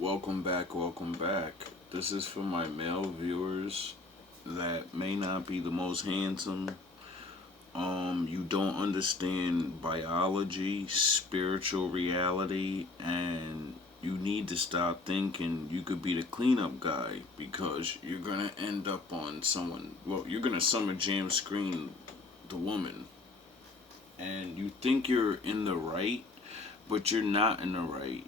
Welcome back, welcome back. This is for my male viewers that may not be the most handsome. You don't understand biology, spiritual reality, and you need to stop thinking you could be the cleanup guy because you're gonna end up on someone. Well, you're gonna summer jam screen the woman, and you think you're in the right, but you're not in the right.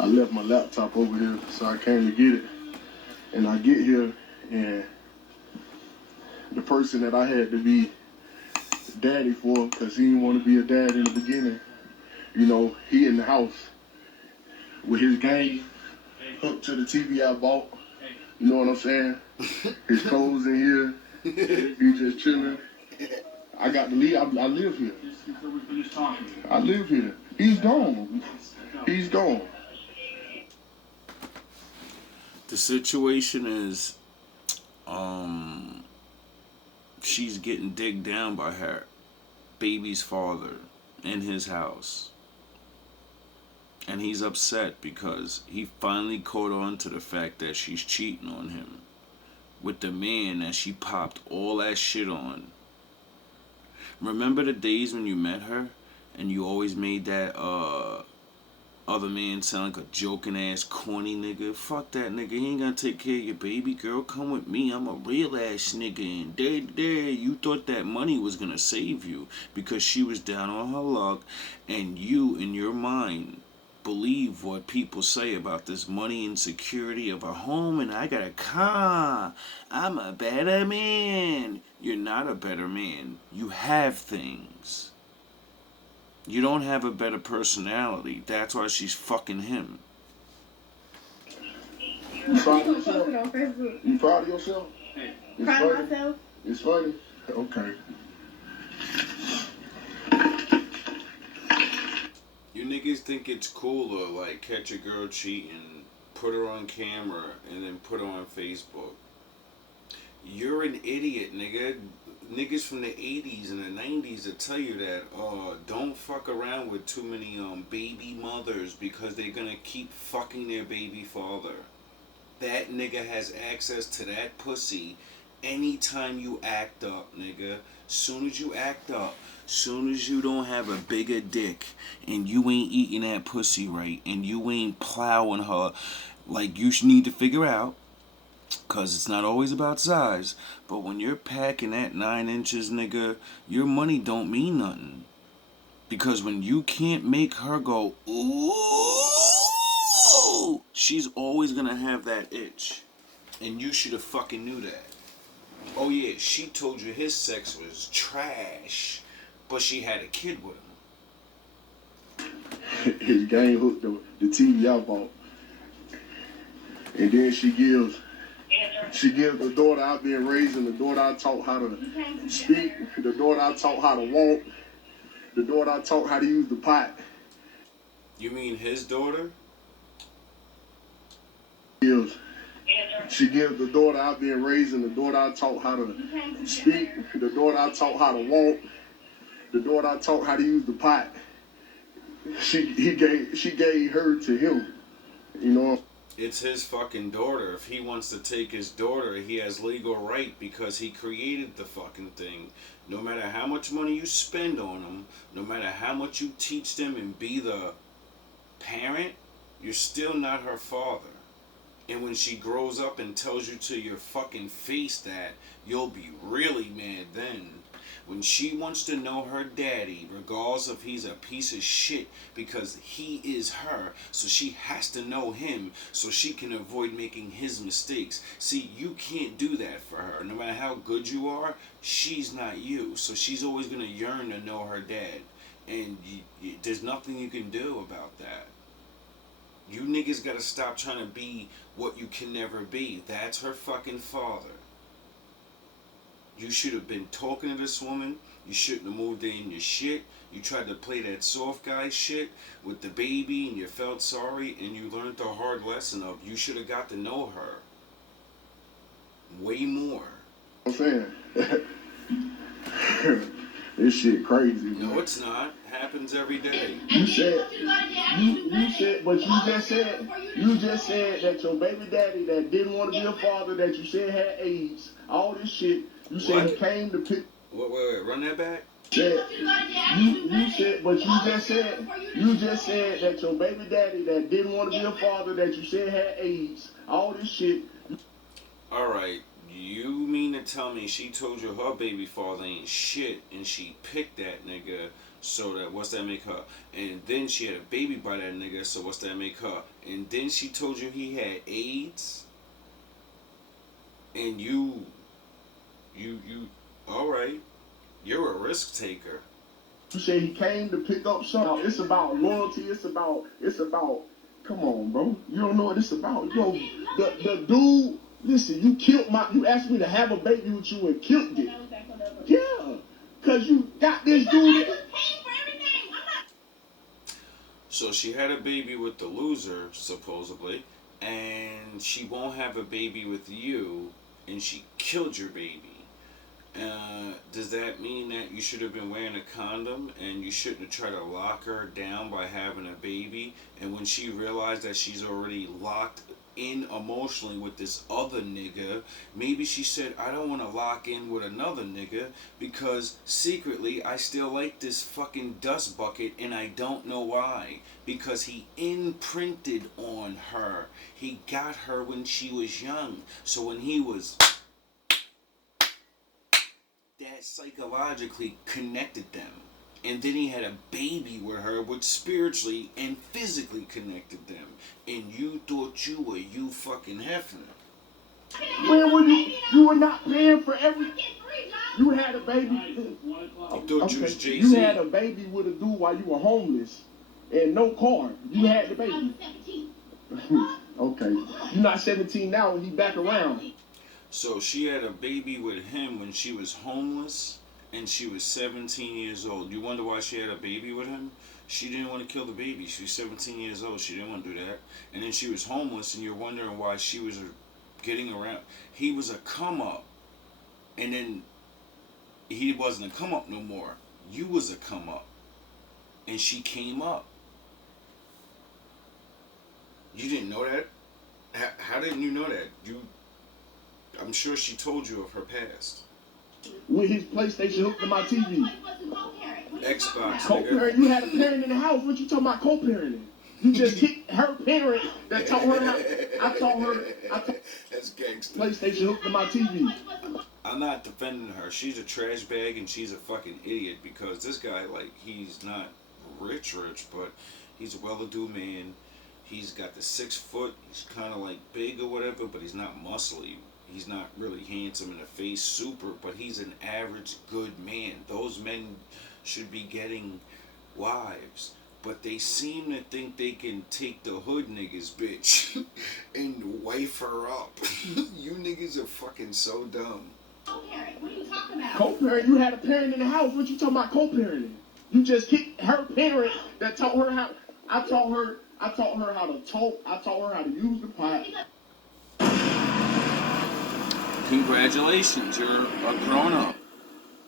I left my laptop over here, so I came to get it. And I get here, and the person that I had to be daddy for, because he didn't want to be a dad in the beginning, he in the house with his game hooked to the TV I bought. You know what I'm saying? His clothes in here. He just chilling. I got to leave. I live here. I live here. He's gone. He's gone. The situation is, she's getting digged down by her baby's father in his house. And he's upset because he finally caught on to the fact that she's cheating on him with the man that she popped all that shit on. Remember the days when you met her and you always made that, other man sound like a joking ass corny nigga? Fuck that nigga. He ain't gonna take care of your baby girl. Come with me. I'm a real ass nigga. And there, you thought that money was gonna save you because she was down on her luck, and you, in your mind, believe what people say about this money and security of a home and I got a car. I'm a better man. You're not a better man. You have things. You don't have a better personality. That's why she's fucking him. You proud of yourself? You proud of yourself? Proud of myself? It's funny? Okay. You niggas think it's cool to like catch a girl cheating, put her on camera, and then put her on Facebook. You're an idiot, nigga. Niggas from the 80s and the 90s will tell you that don't fuck around with too many baby mothers because they're gonna keep fucking their baby father. That nigga has access to that pussy anytime you act up, nigga. Soon as you act up, soon as you don't have a bigger dick and you ain't eating that pussy right and you ain't plowing her like you need to figure out. Cause it's not always about size, but when you're packing that 9 inches, nigga, your money don't mean nothing. Because when you can't make her go, ooh, she's always gonna have that itch. And you should have fucking knew that. Oh yeah, she told you his sex was trash, but she had a kid with him. His game hooked the TV I bought. And then she gives the daughter I've been raising, the daughter I taught how to speak, the daughter I taught how to walk, the daughter I taught how to use the pot. You mean his daughter? She gives the daughter I've been raising, the daughter I taught how to speak, the daughter I taught how to walk, the daughter I taught how to use the pot. She gave her to him, you know. It's his fucking daughter. If he wants to take his daughter, he has legal right because he created the fucking thing. No matter how much money you spend on them, no matter how much you teach them and be the parent, you're still not her father. And when she grows up and tells you to your fucking face that, you'll be really mad then. When she wants to know her daddy, regardless if he's a piece of shit, because he is her, so she has to know him so she can avoid making his mistakes. See, you can't do that for her. No matter how good you are, she's not you. So she's always going to yearn to know her dad. And there's nothing you can do about that. You niggas got to stop trying to be what you can never be. That's her fucking father. You should have been talking to this woman. You shouldn't have moved in your shit. You tried to play that soft guy shit with the baby and you felt sorry and you learned the hard lesson of you should have got to know her. Way more. I'm saying. This shit crazy, man. No, it's not. happens every day. You said, but you just said that your baby daddy that didn't want to be a father, that you said had AIDS, all this shit. You said he came to pick. Wait, run that back. You said, but you just said that your baby daddy that didn't want to be a father, that you said had AIDS, all this shit. All right, you mean to tell me she told you her baby father ain't shit, and she picked that nigga? So that what's that make her? And then she had a baby by that nigga. So what's that make her? And then she told you he had AIDS. And you, all right. You're a risk taker. You said he came to pick up something. It's about loyalty. It's about. Come on, bro. You don't know what it's about. Yo, the dude. Listen, you asked me to have a baby with you and killed it. Yeah, cause you got this dude. So she had a baby with the loser, supposedly, and she won't have a baby with you, and she killed your baby. Does that mean that you should have been wearing a condom and you shouldn't have tried to lock her down by having a baby? And when she realized that she's already locked in emotionally with this other nigga, maybe she said, I don't want to lock in with another nigga because secretly I still like this fucking dust bucket and I don't know why. Because he imprinted on her. He got her when she was young. So when he was... that psychologically connected them. And then he had a baby with her, which spiritually and physically connected them. And you thought you were you fucking Hefner. Where were you? You were not paying for everything. You had a baby. You thought you was Jay-Z. You had a baby with a dude while you were homeless and no car. You had the baby. Okay. You're not 17 now and he back around. So she had a baby with him when she was homeless and she was 17 years old. You wonder why she had a baby with him? She didn't want to kill the baby. She was 17 years old. She didn't want to do that. And then she was homeless and you're wondering why she was getting around. He was a come up. And then he wasn't a come up no more. You was a come up. And she came up. You didn't know that? How didn't you know that? I'm sure she told you of her past. With his PlayStation hooked to my TV. Xbox. Co-parent, you had a parent in the house. What you talking about co-parenting? You just kicked her parent that taught her how. I taught her. That's gangster. PlayStation hooked to my TV. I'm not defending her. She's a trash bag and she's a fucking idiot because this guy, like, he's not rich, but he's a well-to-do man. He's got the 6 foot. He's kind of like big or whatever, but he's not muscly. He's not really handsome in the face, super, but he's an average good man. Those men should be getting wives. But they seem to think they can take the hood niggas, bitch, and wife her up. You niggas are fucking so dumb. Co-parent, what are you talking about? Co-parent, you had a parent in the house. What you talking about co-parenting? You just kicked her parent that taught her how. I taught her how to talk. I taught her how to use the pot. Congratulations, you're a grown-up.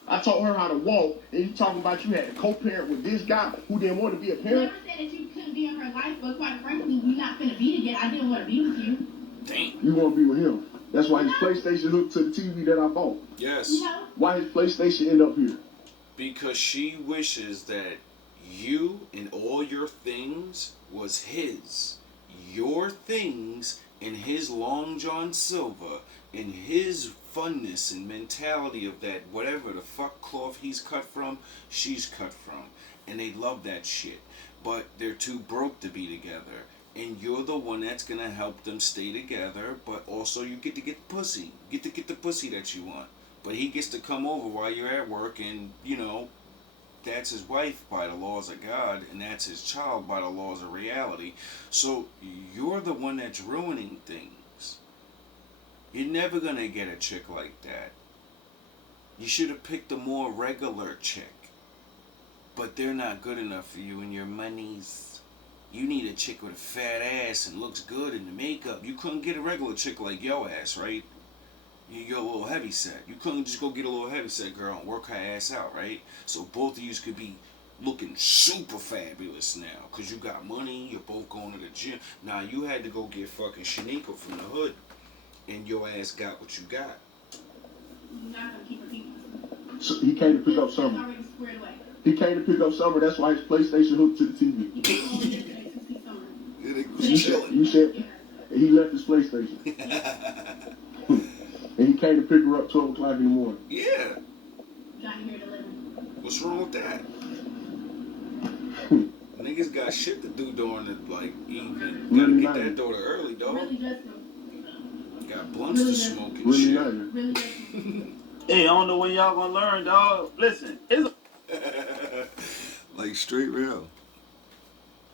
I taught her how to walk, and you talking about you had a co-parent with this guy who didn't want to be a parent? Never said that you couldn't be in her life, but quite frankly, we're not going to be together. I didn't want to be with you. Damn. You want to be with him. That's why his PlayStation hooked to the TV that I bought. Yes. You know? Why his PlayStation end up here? Because she wishes that you and all your things was his. Your things and his Long John Silver and his funness and mentality of that whatever the fuck cloth he's cut from, she's cut from. And they love that shit. But they're too broke to be together. And you're the one that's going to help them stay together. But also you get to get pussy. You get to get the pussy that you want. But he gets to come over while you're at work and, you know, that's his wife by the laws of God, and that's his child by the laws of reality. So you're the one that's ruining things. You're never going to get a chick like that. You should have picked a more regular chick. But they're not good enough for you and your monies. You need a chick with a fat ass and looks good in the makeup. You couldn't get a regular chick like yo ass, right? You're a little heavy set. You couldn't just go get a little heavy set girl and work her ass out, right? So both of you could be looking super fabulous now because you got money, you're both going to the gym. Now you had to go get fucking Shanika from the hood, and your ass got what you got. You're not gonna keep repeating this. So he came to pick up Summer. Already squared away. He came to pick up Summer. That's why his PlayStation hooked to the TV. You can't hold it to see Summer. Yeah, they was chilling. You said he left his PlayStation. And he came to pick her up 12 o'clock in the morning. Yeah. Got here at 11. What's wrong with that? Niggas got shit to do during the evening. Really Gotta get nice. that door early, dog. Really just them. Got blunts Really to just- smoke and Really shit. nice. Really just them. Hey, I don't know when y'all gonna learn, dog. Listen, it's Like straight real.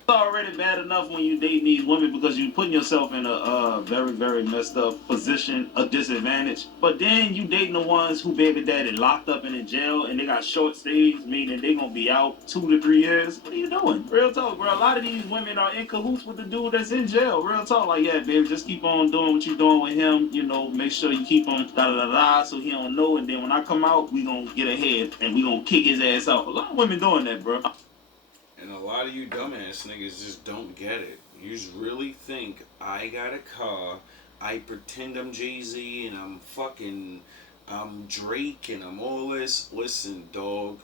already bad enough when you dating these women because you're putting yourself in a very, very messed up position, a disadvantage. But then you dating the ones who baby daddy locked up in a jail and they got short stays, meaning they gonna be out 2 to 3 years. What are you doing? Real talk, bro. A lot of these women are in cahoots with the dude that's in jail. Real talk, like, yeah, baby, just keep on doing what you're doing with him. You know, make sure you keep him da so he don't know. And then when I come out, we gonna get ahead and we gonna kick his ass out. A lot of women doing that, bro. And a lot of you dumbass niggas just don't get it. You just really think I got a car, I pretend I'm Jay-Z and I'm Drake and I'm all this. Listen, dog,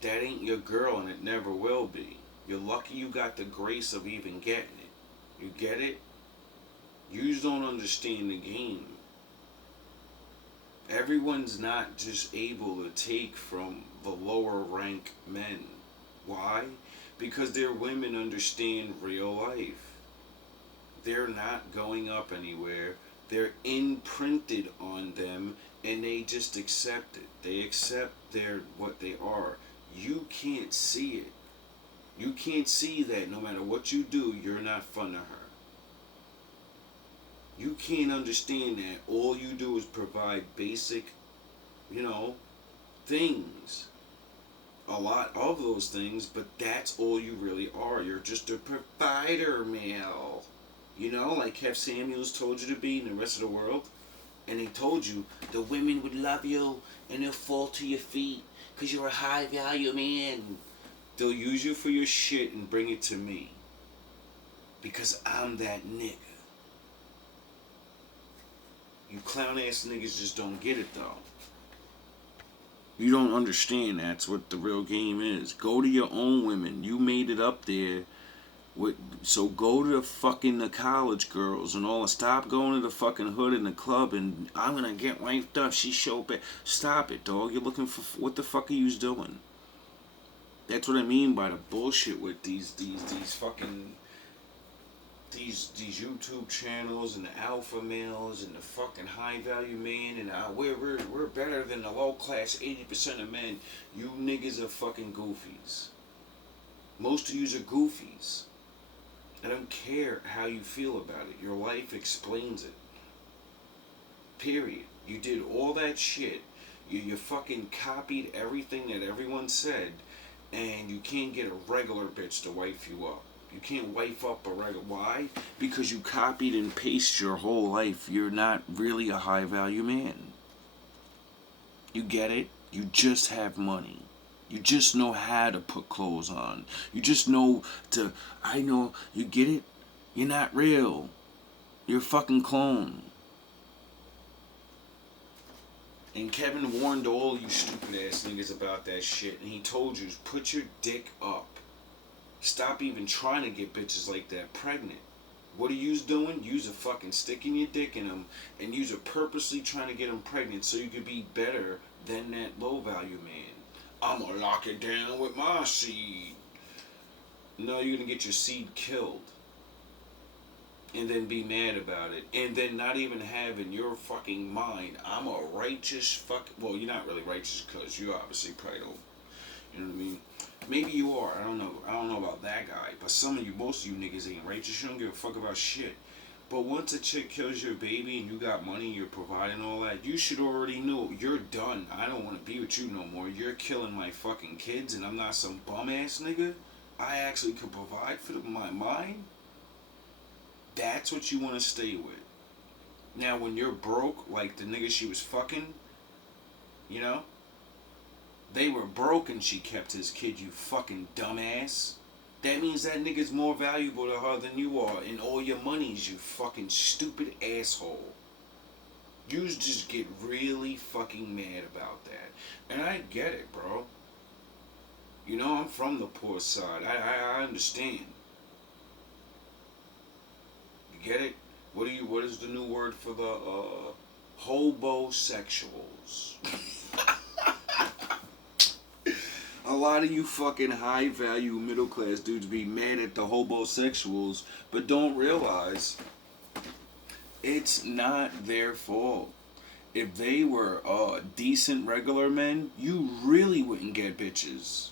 that ain't your girl and it never will be. You're lucky you got the grace of even getting it. You get it? You just don't understand the game. Everyone's not just able to take from the lower rank men. Why? Because their women understand real life. They're not going up anywhere. They're imprinted on them and they just accept it. They accept what they are. You can't see it. You can't see that no matter what you do, you're not fun to her. You can't understand that all you do is provide basic, things. A lot of those things, but that's all you really are. You're just a provider, male. Like Kev Samuels told you to be in the rest of the world. And he told you the women would love you and they'll fall to your feet because you're a high value man. They'll use you for your shit and bring it to me because I'm that nigga. You clown ass niggas just don't get it though. You don't understand that's what the real game is. Go to your own women. You made it up there. So go to the college girls and all that. Stop going to the fucking hood in the club and I'm gonna get wiped up. She showed bad. Stop it, dog. You're looking for what the fuck are you doing? That's what I mean by the bullshit with these YouTube channels and the alpha males and the fucking high value men and we're better than the low class 80% of men. You niggas are fucking goofies. Most of yous are goofies. I don't care how you feel about it. Your life explains it. Period. You did all that shit. You fucking copied everything that everyone said, and you can't get a regular bitch to wife you up. You can't wife up a regular. Why? Because you copied and pasted your whole life. You're not really a high value man. You get it? You just have money. You just know how to put clothes on. You just know you get it? You're not real. You're a fucking clone. And Kevin warned all you stupid ass niggas about that shit. And he told you, put your dick up. Stop even trying to get bitches like that pregnant. What are yous doing? Yous are fucking sticking your dick in them. And yous are purposely trying to get them pregnant so you could be better than that low value man. I'm gonna lock it down with my seed. No, you're gonna get your seed killed. And then be mad about it. And then not even have in your fucking mind, I'm a righteous well, you're not really righteous because you obviously probably don't, you know what I mean? Maybe you are, I don't know about that guy. But most of you niggas ain't righteous. You don't give a fuck about shit. But once a chick kills your baby and you got money, you're providing all that, you should already know you're done. I don't want to be with you no more. You're killing my fucking kids and I'm not some bum ass nigga. I actually could provide for my mind. That's what you want to stay with. Now when you're broke, like the nigga she was fucking, They were broke and she kept his kid, you fucking dumbass. That means that nigga's more valuable to her than you are in all your monies, you fucking stupid asshole. You just get really fucking mad about that. And I get it, bro. You know, I'm from the poor side. I understand. You get it? What is the new word for the hobosexuals? A lot of you fucking high value middle class dudes be mad at the hobosexuals, but don't realize it's not their fault. If they were decent regular men, you really wouldn't get bitches.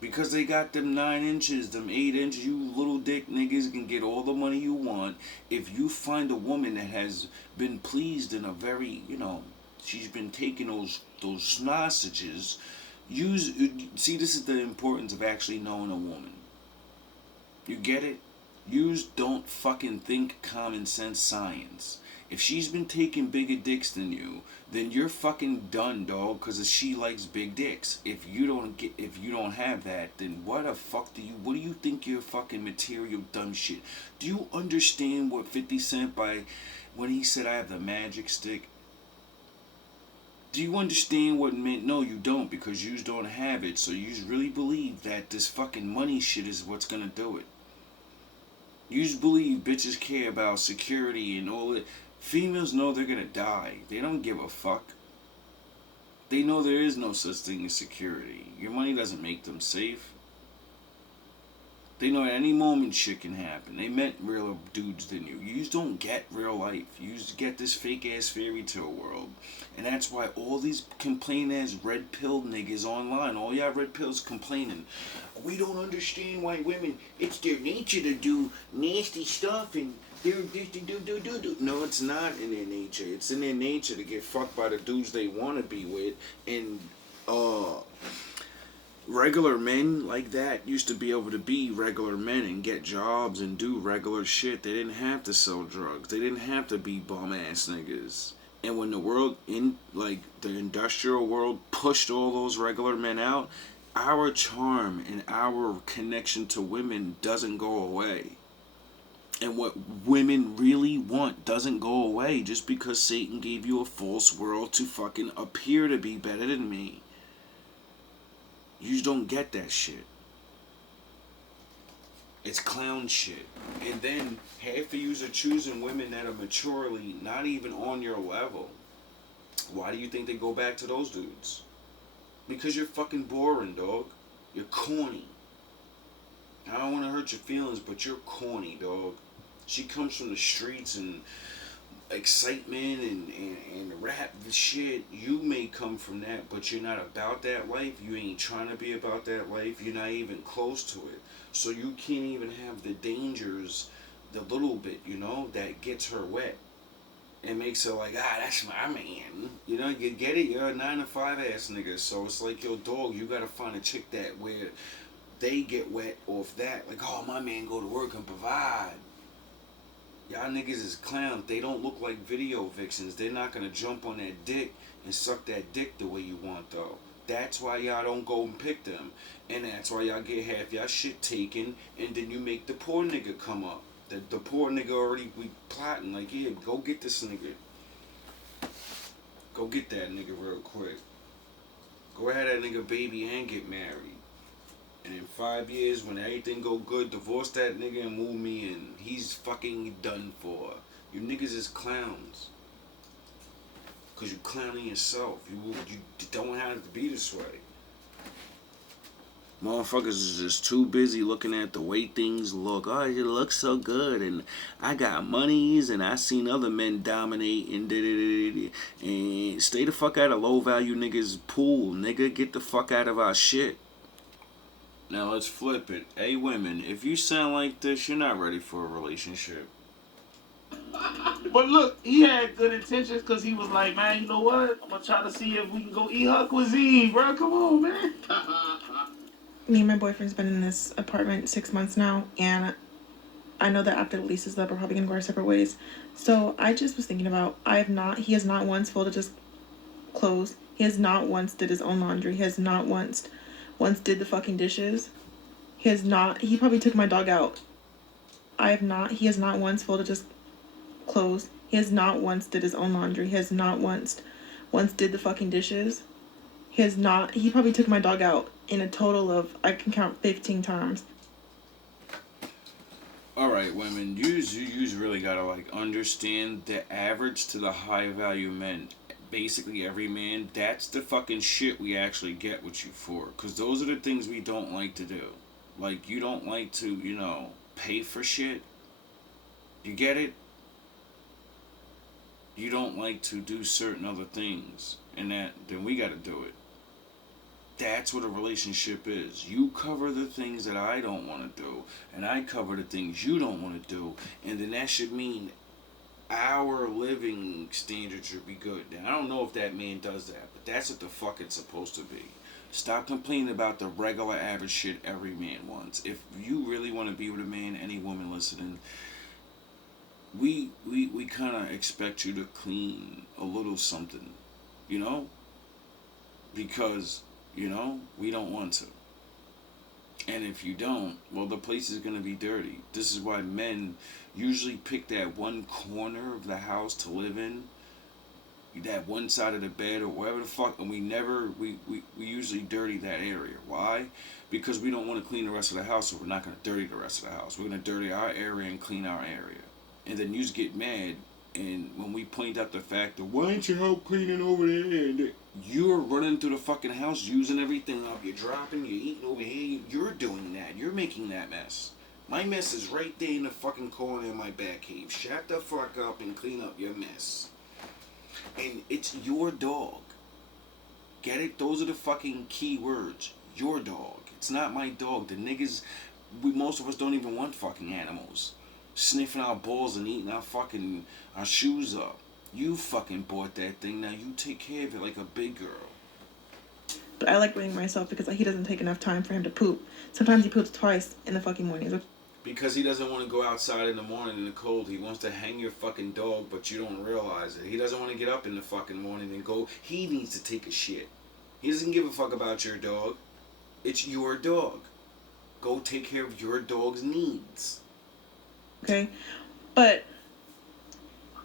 Because they got them 9 inches, them 8 inches. You little dick niggas can get all the money you want. If you find a woman that has been pleased in a very, she's been taking those sausages. See, this is the importance of actually knowing a woman. You get it? Don't fucking think common sense science. If she's been taking bigger dicks than you, then you're fucking done, dog, because she likes big dicks. If you don't have that, then what do you think you're fucking material dumb shit? Do you understand what 50 Cent when he said I have the magic stick? Do you understand what it meant? No, you don't, because you don't have it. So you really believe that this fucking money shit is what's gonna do it. You just believe bitches care about security and all that. Females know they're gonna die. They don't give a fuck. They know there is no such thing as security. Your money doesn't make them safe. They know at any moment shit can happen. They met realer dudes than you. You just don't get real life. You just get this fake ass fairy tale world. And that's why all these complain ass red pill niggas online, all y'all red pills complaining. We don't understand white women. It's their nature to do nasty stuff and they're do. No, it's not in their nature. It's in their nature to get fucked by the dudes they want to be with. And regular men like that used to be able to be regular men and get jobs and do regular shit. They didn't have to sell drugs. They didn't have to be bum ass niggas. And when the world, the industrial world pushed all those regular men out, our charm and our connection to women doesn't go away. And what women really want doesn't go away just because Satan gave you a false world to fucking appear to be better than me. You just don't get that shit. It's clown shit. And then half of yous are choosing women that are maturely not even on your level. Why do you think they go back to those dudes? Because you're fucking boring, dog. You're corny. I don't want to hurt your feelings, but you're corny, dog. She comes from the streets and excitement and rap the shit. You may come from that, but you're not about that life. You ain't trying to be about that life. You're not even close to it. So you can't even have the dangers, the little bit, that gets her wet. And makes her like, that's my man. You get it? You're a 9 to 5 ass nigga. So it's like, yo, dog, you gotta find a chick that where they get wet off that. Like, oh, my man go to work and provide. Y'all niggas is clowns. They don't look like video vixens. They're not gonna jump on that dick and suck that dick the way you want, though. That's why y'all don't go and pick them. And that's why y'all get half y'all shit taken, and then you make the poor nigga come up. The poor nigga already be plotting, like, yeah, go get this nigga. Go get that nigga real quick. Go have that nigga baby and get married. And in 5 years, when everything go good, divorce that nigga and move me in. He's fucking done for. You niggas is clowns. Because you clowning yourself. You don't have to be this way. Motherfuckers is just too busy looking at the way things look. Oh, it looks so good, and I got monies, and I seen other men dominate, and and stay the fuck out of low value niggas' pool, nigga. Get the fuck out of our shit. Now let's flip it. Hey women, if you sound like this, you're not ready for a relationship. But look, he had good intentions because he was like, man, you know what? I'm gonna try to see if we can go eat her cuisine, bro. Come on, man. Me and my boyfriend's been in this apartment 6 months now, and I know that after the lease is up, we're probably gonna go our separate ways. So I just was thinking about, he has not once folded his clothes. He He has not once did his own laundry. He has not once did the fucking dishes. He probably took my dog out. He has not once folded his clothes. He has not once did his own laundry. He has not once did the fucking dishes. He probably took my dog out in a total of, I can count 15 times. Alright, women, you really gotta, like, understand the average to the high value men. Basically, every man, that's the fucking shit we actually get with you for. Because those are the things we don't like to do. Like, you don't like to, you know, pay for shit. You get it? You don't like to do certain other things. And then we gotta do it. That's what a relationship is. You cover the things that I don't want to do, and I cover the things you don't want to do, and then that should mean our living standards should be good. Now, I don't know if that man does that, but that's what the fuck it's supposed to be. Stop complaining about the regular average shit every man wants. If you really want to be with a man, any woman listening, we kind of expect you to clean a little something, you know? Because, you know, we don't want to. And if you don't, well, the place is going to be dirty. This is why men usually pick that one corner of the house to live in, that one side of the bed or whatever the fuck, and we usually dirty that area. Why? Because we don't want to clean the rest of the house, so we're not going to dirty the rest of the house. We're going to dirty our area and clean our area. And then you just get mad, and when we point out the fact that, why don't you help cleaning over there? And you're running through the fucking house, using everything up. You're dropping, you're eating over here. You're doing that. You're making that mess. My mess is right there in the fucking corner in my back cave. Shut the fuck up and clean up your mess. And it's your dog. Get it? Those are the fucking key words. Your dog. It's not my dog. The niggas, most of us don't even want fucking animals. Sniffing our balls and eating our shoes up. You fucking bought that thing. Now you take care of it like a big girl. But I like blaming myself because he doesn't take enough time for him to poop. Sometimes he poops twice in the fucking mornings. Because he doesn't want to go outside in the morning in the cold. He wants to hang your fucking dog, but you don't realize it. He doesn't want to get up in the fucking morning and go. He needs to take a shit. He doesn't give a fuck about your dog. It's your dog. Go take care of your dog's needs. Okay? But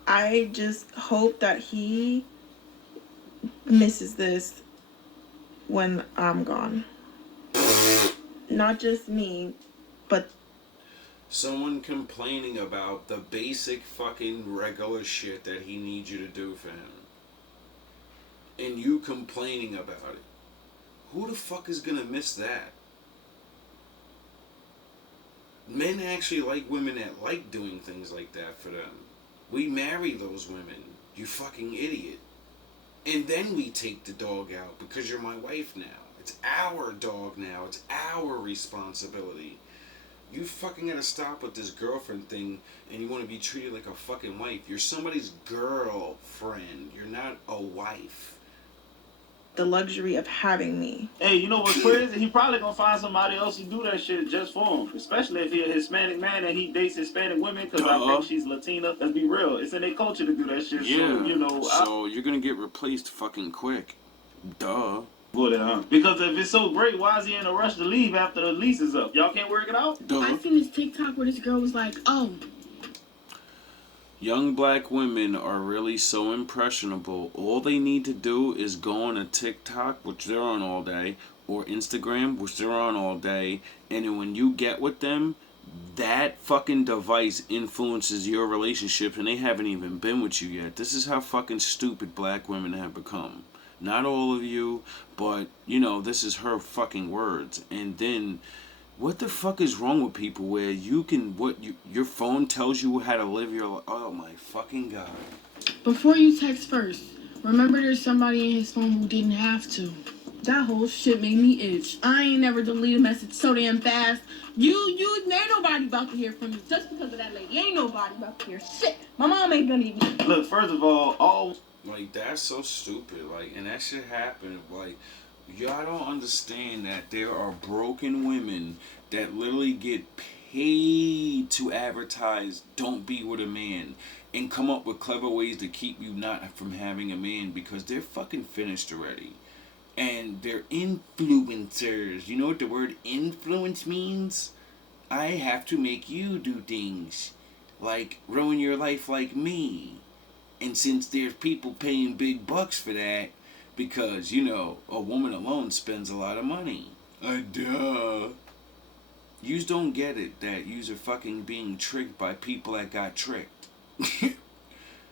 I just hope that he misses this when I'm gone. Not just me, but someone complaining about the basic fucking regular shit that he needs you to do for him. And you complaining about it. Who the fuck is gonna miss that? Men actually like women that like doing things like that for them. We marry those women, you fucking idiot. And then we take the dog out because you're my wife now. It's our dog now. It's our responsibility. You fucking gotta stop with this girlfriend thing and you want to be treated like a fucking wife. You're somebody's girlfriend. You're not a wife. the luxury of having me. Hey, you know what's crazy? He probably gonna find somebody else to do that shit just for him. Especially if he's a Hispanic man and he dates Hispanic women, because I think she's Latina. Let's be real. It's in their culture to do that shit. Yeah. So, you know. So you're gonna get replaced fucking quick. Duh. Because if it's so great, why is he in a rush to leave after the lease is up? Y'all can't work it out? Duh. I seen this TikTok where this girl was like, oh. Young black women are really so impressionable. All they need to do is go on a TikTok, which they're on all day, or Instagram, which they're on all day, and then when you get with them, that fucking device influences your relationship, and they haven't even been with you yet. This is how fucking stupid black women have become. Not all of you, but, you know, this is her fucking words. And then, what the fuck is wrong with people where you can, your phone tells you how to live your life? Oh my fucking God. Before you text first, remember there's somebody in his phone who didn't have to. That whole shit made me itch. I ain't never delete a message so damn fast. You ain't nobody about to hear from you just because of that lady. Ain't nobody about to hear shit. My mom ain't gonna even. Look, first of all, Like, that's so stupid. Like, and that shit happened. Like, y'all don't understand that there are broken women that literally get paid to advertise don't be with a man and come up with clever ways to keep you not from having a man because they're fucking finished already. And they're influencers. You know what the word influence means? I have to make you do things like ruin your life like me. And since there's people paying big bucks for that, because, you know, a woman alone spends a lot of money. Duh. Yous don't get it that yous are fucking being tricked by people that got tricked.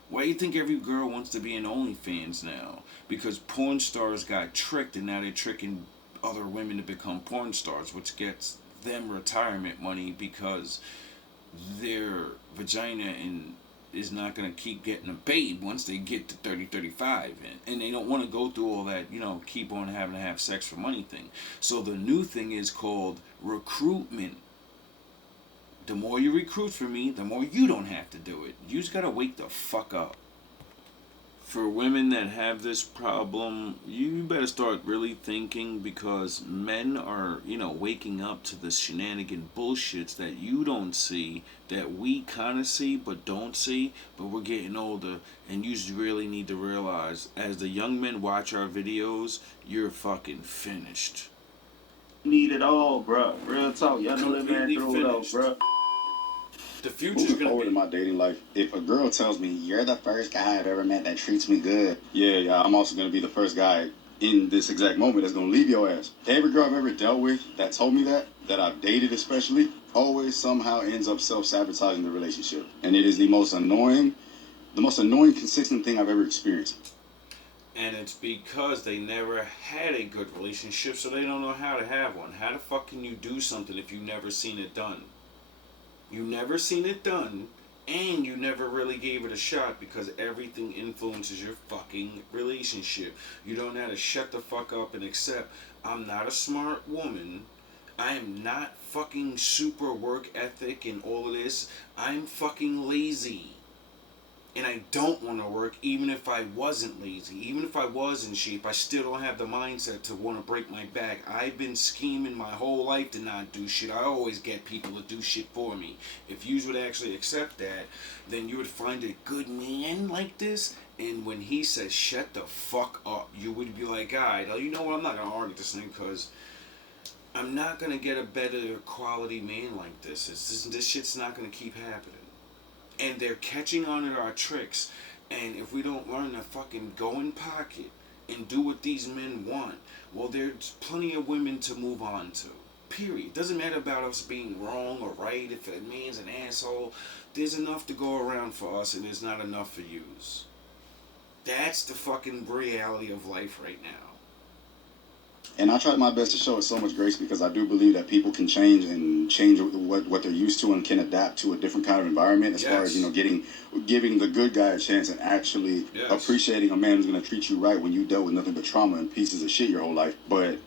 Why do you think every girl wants to be an OnlyFans now? Because porn stars got tricked and now they're tricking other women to become porn stars, which gets them retirement money because their vagina is not going to keep getting a babe once they get to 30, 35. And they don't want to go through all that, you know, keep on having to have sex for money thing. So the new thing is called recruitment. The more you recruit for me, the more you don't have to do it. You just got to wake the fuck up. For women that have this problem, you better start really thinking because men are, you know, waking up to the shenanigan bullshits that you don't see, that we kind of see but don't see, but we're getting older and you really need to realize as the young men watch our videos, you're fucking finished. Need it all, bro. Real talk. Y'all know that man throw it out, bro. The future's Moving gonna forward be in my dating life, if a girl tells me you're the first guy I've ever met that treats me good, yeah, I'm also gonna be the first guy in this exact moment that's gonna leave your ass. Every girl I've ever dealt with that told me that I've dated especially, always somehow ends up self-sabotaging the relationship, and it is the most annoying, consistent thing I've ever experienced. And it's because they never had a good relationship, so they don't know how to have one. How the fuck can you do something if you've never seen it done? You never seen it done, and you never really gave it a shot because everything influences your fucking relationship. You don't know how to shut the fuck up and accept, I'm not a smart woman. I am not fucking super work ethic and all of this. I'm fucking lazy. And I don't want to work even if I wasn't lazy. Even if I was in shape, I still don't have the mindset to want to break my back. I've been scheming my whole life to not do shit. I always get people to do shit for me. If you would actually accept that, then you would find a good man like this. And when he says, shut the fuck up, you would be like, alright, you know what, I'm not going to argue this thing because I'm not going to get a better quality man like this. This shit's not going to keep happening. And they're catching on to our tricks. And if we don't learn to fucking go in pocket and do what these men want, well, there's plenty of women to move on to. Period. Doesn't matter about us being wrong or right. If a man's an asshole, there's enough to go around for us and there's not enough for yous. That's the fucking reality of life right now. And I tried my best to show it so much grace because I do believe that people can change what they're used to and can adapt to a different kind of environment as far as, you know, giving the good guy a chance and actually appreciating a man who's going to treat you right when you dealt with nothing but trauma and pieces of shit your whole life. But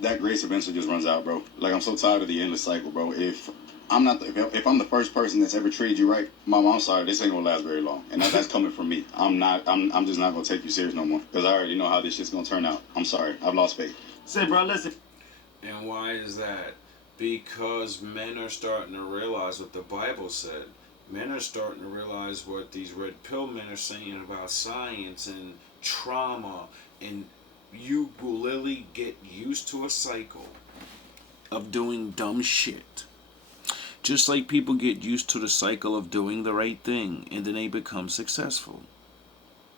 that grace eventually just runs out, bro. Like, I'm so tired of the endless cycle, bro. If I'm the first person that's ever treated you right, Mama, I'm sorry, this ain't gonna last very long. And that's coming from me. I'm just not gonna take you serious no more because I already know how this shit's gonna turn out. I'm sorry. I've lost faith. Say, bro, listen. And why is that? Because men are starting to realize what the Bible said. Men are starting to realize what these red pill men are saying about science and trauma. And you will literally get used to a cycle of doing dumb shit. Just like people get used to the cycle of doing the right thing and then they become successful.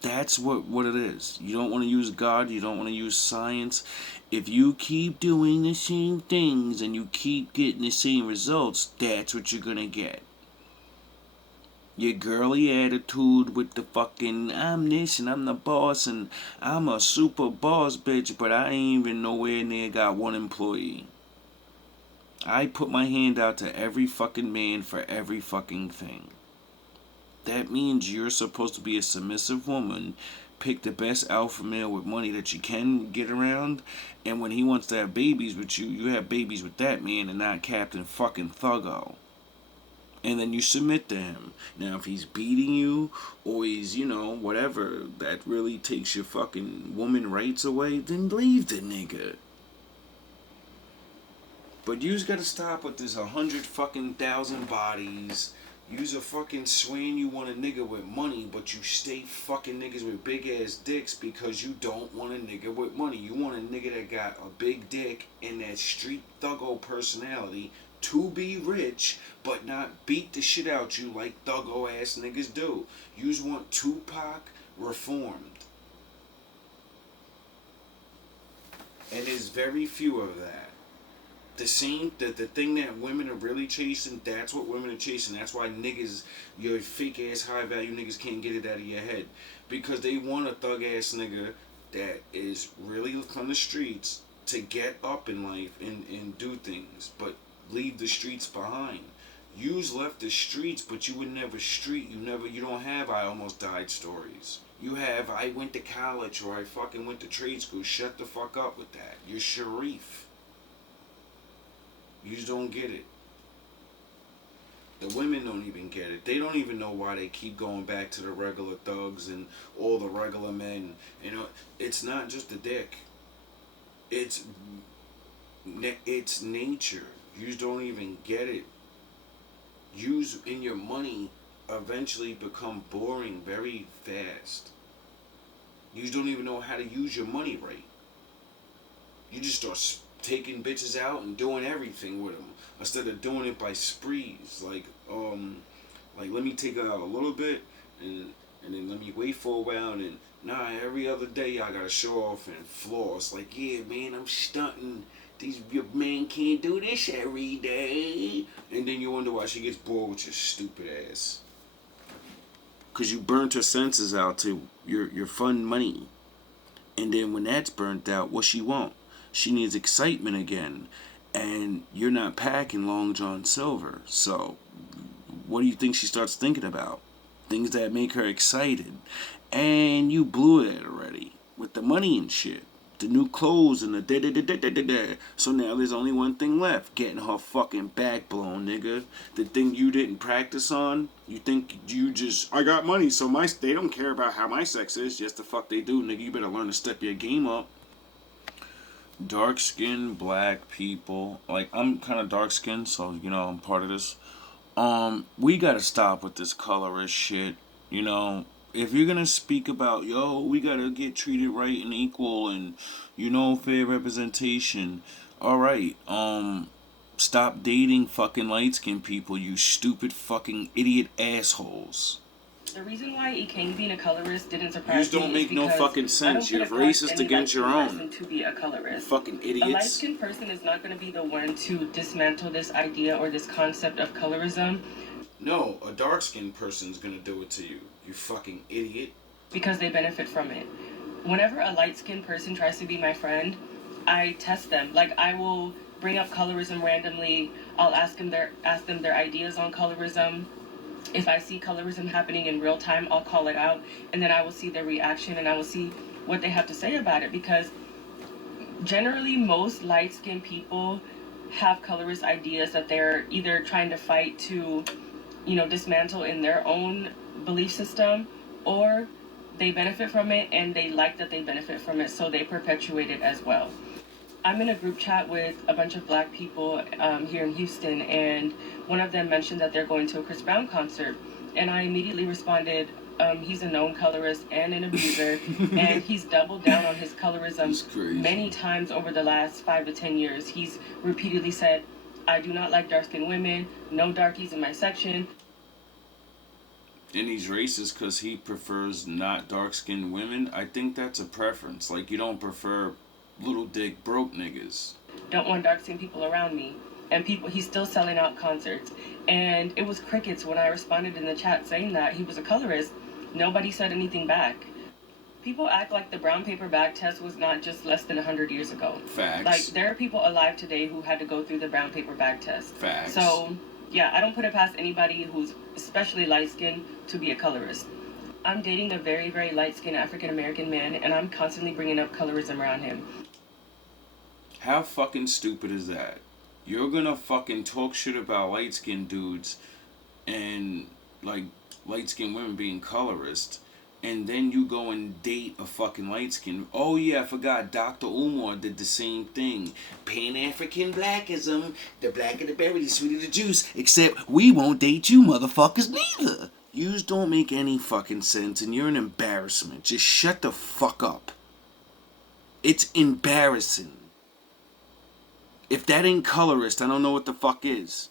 That's what it is. You don't want to use God. You don't want to use science. If you keep doing the same things and you keep getting the same results, that's what you're going to get. Your girly attitude with the fucking, I'm this and I'm the boss and I'm a super boss bitch, but I ain't even nowhere near got one employee. I put my hand out to every fucking man for every fucking thing. That means you're supposed to be a submissive woman, pick the best alpha male with money that you can get around, and when he wants to have babies with you, you have babies with that man and not Captain fucking Thuggo. And then you submit to him. Now, if he's beating you, or he's, you know, whatever, that really takes your fucking woman rights away, then leave the nigga. But you's gotta stop with this 100,000 bodies. You's a fucking swan, you want a nigga with money, but you stay fucking niggas with big ass dicks because you don't want a nigga with money. You want a nigga that got a big dick and that street thuggo personality to be rich, but not beat the shit out you like thuggo ass niggas do. You's want Tupac reformed. And there's very few of that. The thing that women are really chasing, that's what women are chasing. That's why niggas, your fake ass high value niggas can't get it out of your head. Because they want a thug ass nigga that is really from the streets to get up in life and do things, but leave the streets behind. You's left the streets, but you were never street. You don't have I almost died stories. You have I went to college or I fucking went to trade school. Shut the fuck up with that. You're Sharif. You just don't get it. The women don't even get it. They don't even know why they keep going back to the regular thugs and all the regular men. You know, it's not just the dick. It's nature. You just don't even get it. Use in your money eventually become boring very fast. You just don't even know how to use your money right. You just start taking bitches out and doing everything with them instead of doing it by sprees. Like let me take her out a little bit and then let me wait for a while and every other day I gotta show off and floss. Like, yeah, man, I'm stunting. Your man can't do this every day. And then you wonder why she gets bored with your stupid ass. Cause you burnt her senses out to your fun money. And then when that's burnt out, what she want? She needs excitement again. And you're not packing Long John Silver. So what do you think she starts thinking about? Things that make her excited. And you blew it already. With the money and shit. The new clothes and the da-da-da-da-da-da. So now there's only one thing left. Getting her fucking back blown, nigga. The thing you didn't practice on. You think you just, I got money, so they don't care about how my sex is. Yes, the fuck they do, nigga. You better learn to step your game up. Dark-skinned black people. Like, I'm kind of dark-skinned, so, you know, I'm part of this. We gotta stop with this colorist shit, you know. If you're gonna speak about, we gotta get treated right and equal and, fair representation, alright, stop dating fucking light-skinned people, you stupid fucking idiot assholes. The reason why Ikane being a colorist didn't surprise me You just don't make no fucking sense. You're racist against your own. To be a colorist. Fucking idiots. A light-skinned person is not going to be the one to dismantle this idea or this concept of colorism. No, a dark-skinned person's gonna do it to you. You fucking idiot. Because they benefit from it. Whenever a light-skinned person tries to be my friend, I test them. Like, I will bring up colorism randomly. I'll ask them their ideas on colorism. If I see colorism happening in real time, I'll call it out, and then I will see their reaction, and I will see what they have to say about it, because generally most light-skinned people have colorist ideas that they're either trying to fight to, dismantle in their own belief system, or they benefit from it and they like that they benefit from it, so they perpetuate it as well. I'm in a group chat with a bunch of black people here in Houston, and one of them mentioned that they're going to a Chris Brown concert, and I immediately responded, he's a known colorist and an abuser, and he's doubled down on his colorism many times over the last 5 to 10 years. He's repeatedly said, I do not like dark-skinned women, no darkies in my section. And he's racist because he prefers not dark-skinned women. I think that's a preference. Like, you don't prefer little dick broke niggas. Don't want dark-skinned people around me. And he's still selling out concerts. And it was crickets when I responded in the chat saying that he was a colorist. Nobody said anything back. People act like the brown paper bag test was not just less than 100 years ago. Facts. Like, there are people alive today who had to go through the brown paper bag test. Facts. So, yeah, I don't put it past anybody who's especially light-skinned to be a colorist. I'm dating a very, very light-skinned African-American man, and I'm constantly bringing up colorism around him. How fucking stupid is that? You're gonna fucking talk shit about light-skinned dudes and, like, light-skinned women being colorist, and then you go and date a fucking light skin. Oh yeah, I forgot. Dr. Umar did the same thing. Pan-African blackism. The blacker the berry, the sweeter the juice. Except we won't date you motherfuckers neither. Yous don't make any fucking sense, and you're an embarrassment. Just shut the fuck up. It's embarrassing. If that ain't colorist, I don't know what the fuck is.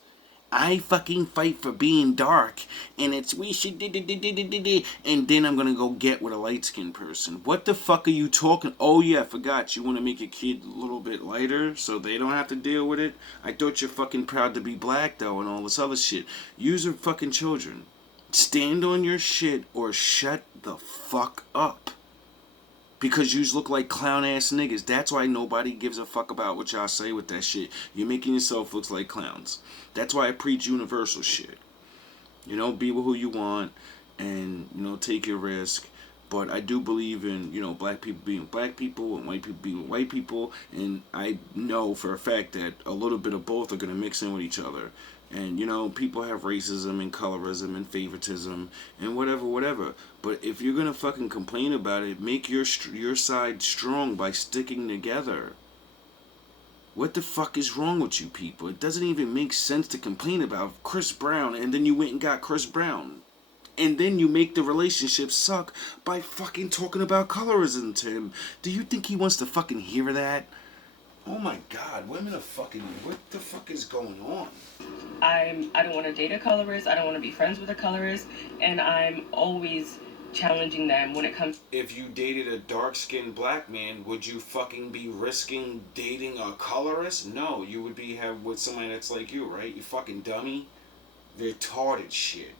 I fucking fight for being dark, and it's we should and then I'm gonna go get with a light-skinned person. What the fuck are you talking? Oh yeah, I forgot. You want to make your kid a little bit lighter so they don't have to deal with it? I thought you're fucking proud to be black though and all this other shit. Yous are fucking children. Stand on your shit or shut the fuck up. Because yous look like clown-ass niggas. That's why nobody gives a fuck about what y'all say with that shit. You're making yourself look like clowns. That's why I preach universal shit. You know, be with who you want and, you know, take your risk. But I do believe in, you know, black people being black people and white people being white people. And I know for a fact that a little bit of both are going to mix in with each other. And, you know, people have racism and colorism and favoritism and whatever. But if you're going to fucking complain about it, make your side strong by sticking together. What the fuck is wrong with you people? It doesn't even make sense to complain about Chris Brown and then you went and got Chris Brown. And then you make the relationship suck by fucking talking about colorism to him. Do you think he wants to fucking hear that? Oh my god, women are fucking... What the fuck is going on? I don't want to date a colorist. I don't want to be friends with a colorist. And I'm always challenging them when it comes... If you dated a dark-skinned black man, would you fucking be risking dating a colorist? No, you would be with somebody that's like you, right? You fucking dummy. Retarded shit.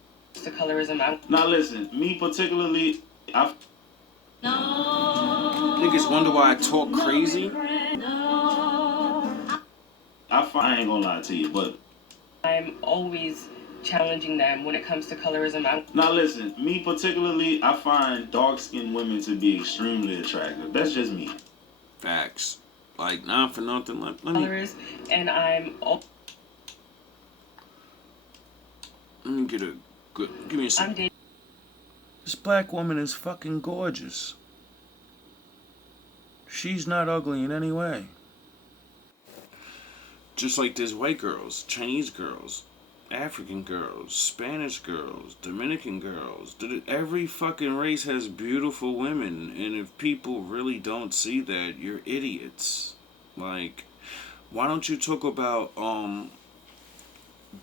The colorism out. Now listen, me particularly, Niggas wonder why I talk crazy. I ain't gonna lie to you, but I'm always challenging them when it comes to colorism. Now listen, me particularly, I find dark-skinned women to be extremely attractive. That's just me. Facts. Like, not for nothing. Let me... Colors, and I'm... Let me get a good... Give me a second. This black woman is fucking gorgeous. She's not ugly in any way. Just like there's white girls, Chinese girls, African girls, Spanish girls, Dominican girls. Every fucking race has beautiful women, and if people really don't see that, you're idiots. Like, why don't you talk about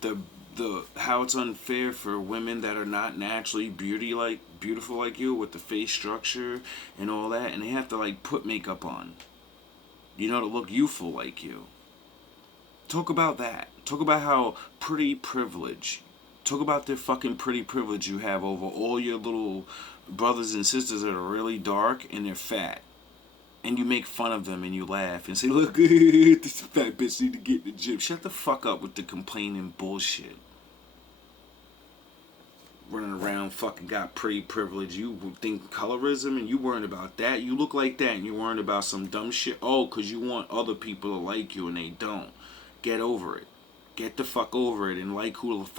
the how it's unfair for women that are not naturally beautiful like you with the face structure and all that, and they have to like put makeup on, you know, to look youthful like you. Talk about that. Talk about how pretty privilege. Talk about the fucking pretty privilege you have over all your little brothers and sisters that are really dark and they're fat. And you make fun of them and you laugh and say, look, this fat bitch need to get in the gym. Shut the fuck up with the complaining bullshit. Running around fucking got pretty privilege. You think colorism and you worrying about that. You look like that and you worrying about some dumb shit. Oh, because you want other people to like you and they don't. Get over it. Get the fuck over it and like who the fuck